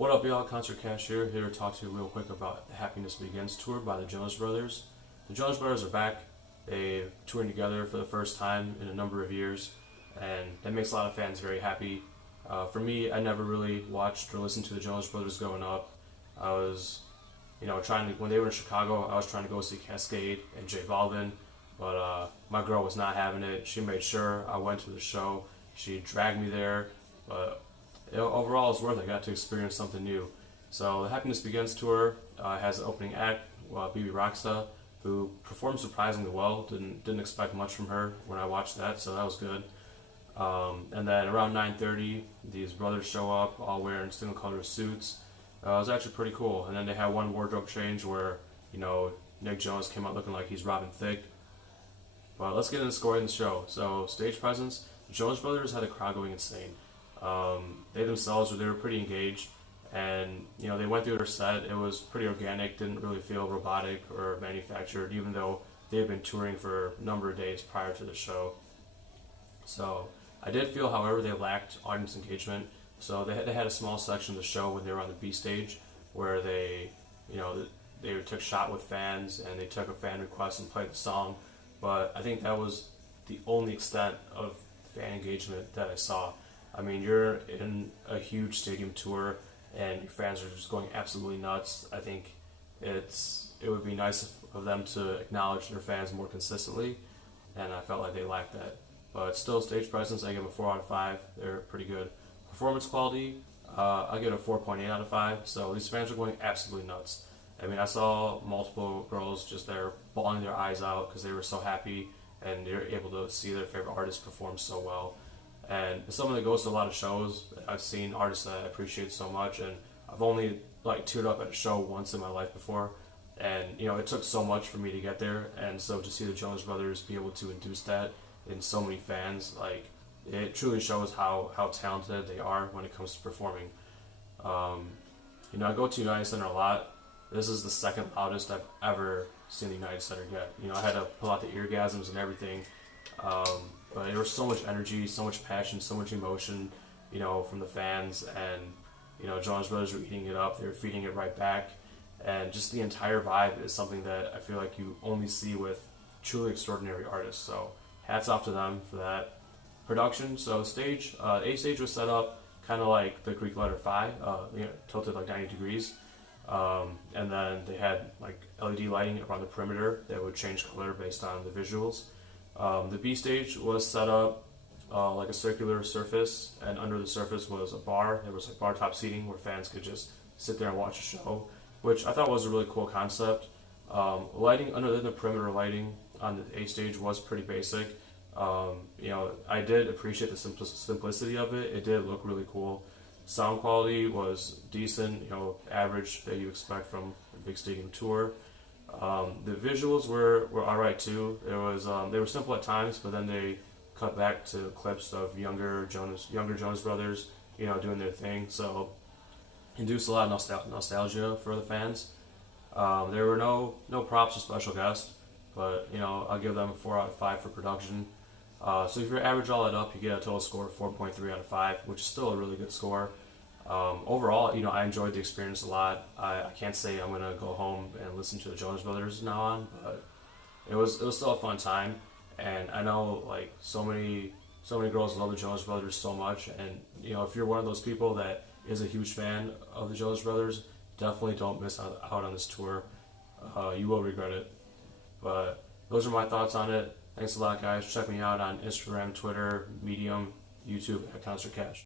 What up, y'all? Concertkash here to talk to you real quick about the Happiness Begins tour by the Jonas Brothers. The Jonas Brothers are back. They touring together for the first time in a number of years, and that makes a lot of fans very happy. For me, I never really watched or listened to the Jonas Brothers growing up. I was, when they were in Chicago, I was trying to go see Cascade and J Balvin, but my girl was not having it. She made sure I went to the show. She dragged me there, but overall, it's worth it. I got to experience something new. So the Happiness Begins tour has an opening act, BB Roxa, who performed surprisingly well. Didn't expect much from her when I watched that, so that was good. And then around 9:30, these brothers show up, all wearing single color suits. It was actually pretty cool. And then they had one wardrobe change where, Nick Jonas came out looking like he's Robin Thicke. But let's get into scoring the show. So stage presence, the Jonas Brothers had the crowd going insane. They themselves were pretty engaged, and they went through their set. It was pretty organic, didn't really feel robotic or manufactured, even though they had been touring for a number of days prior to the show. So I did feel, however, they lacked audience engagement. So they had a small section of the show when they were on the B stage where they took a shot with fans and they took a fan request and played the song. But I think that was the only extent of fan engagement that I saw. I mean, you're in a huge stadium tour and your fans are just going absolutely nuts. I think it would be nice of them to acknowledge their fans more consistently, and I felt like they lacked that. But still, stage presence, I give them a 4 out of 5. They're pretty good. Performance quality, I give it a 4.8 out of 5. So these fans are going absolutely nuts. I mean, I saw multiple girls just there bawling their eyes out because they were so happy and they're able to see their favorite artist perform so well. And as someone that goes to a lot of shows, I've seen artists that I appreciate so much, and I've only teared up at a show once in my life before, and it took so much for me to get there, and so to see the Jonas Brothers be able to induce that in so many fans, it truly shows how talented they are when it comes to performing. I go to United Center a lot. This is the second loudest I've ever seen the United Center get. I had to pull out the eargasms and everything. But there was so much energy, so much passion, so much emotion, from the fans, and Jonas Brothers were eating it up. They were feeding it right back, and just the entire vibe is something that I feel like you only see with truly extraordinary artists. So hats off to them for that. Production, so stage, A stage was set up kind of like the Greek letter phi, tilted 90 degrees, and then they had LED lighting around the perimeter that would change color based on the visuals. The B stage was set up like a circular surface, and under the surface was a bar. There was bar top seating where fans could just sit there and watch a show, which I thought was a really cool concept. Lighting under the perimeter lighting on the A stage was pretty basic. I did appreciate the simplicity of it. It did look really cool. Sound quality was decent, average that you expect from a big stadium tour. The visuals were alright too. They were simple at times, but then they cut back to clips of younger Jonas Brothers, doing their thing. So induced a lot of nostalgia for the fans. There were no props or special guests, but I'll give them a 4 out of 5 for production. So if you average all that up, you get a total score of 4.3 out of 5, which is still a really good score. Overall, I enjoyed the experience a lot. I can't say I'm gonna go home and listen to the Jonas Brothers now on, but it was still a fun time. And I know so many girls love the Jonas Brothers so much. And if you're one of those people that is a huge fan of the Jonas Brothers, definitely don't miss out on this tour. You will regret it. But those are my thoughts on it. Thanks a lot, guys. Check me out on Instagram, Twitter, Medium, YouTube at Concertkash.